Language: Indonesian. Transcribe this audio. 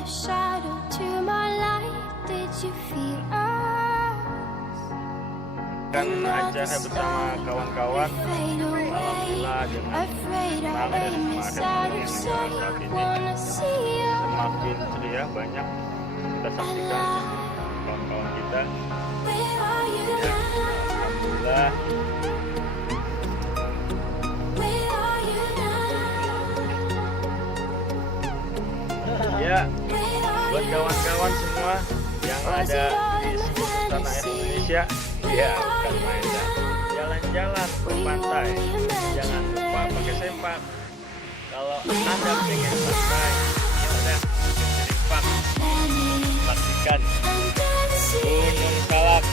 the shadow to my light. Did you feel us? Kan acara bersama kawan-kawan, alhamdulillah dengan ramai dan semangat yang saat ini semakin ceria, banyak kita saksikan kawan-kawan kita. Alhamdulillah. Ya, buat kawan-kawan semua yang ada di seluruh tanah air Indonesia, ya bukan main ya. Jalan-jalan ke pantai, jangan lupa pakai sempak. Kalau Anda pengen santai, ya udah sempak. Pastikan Gunung Salak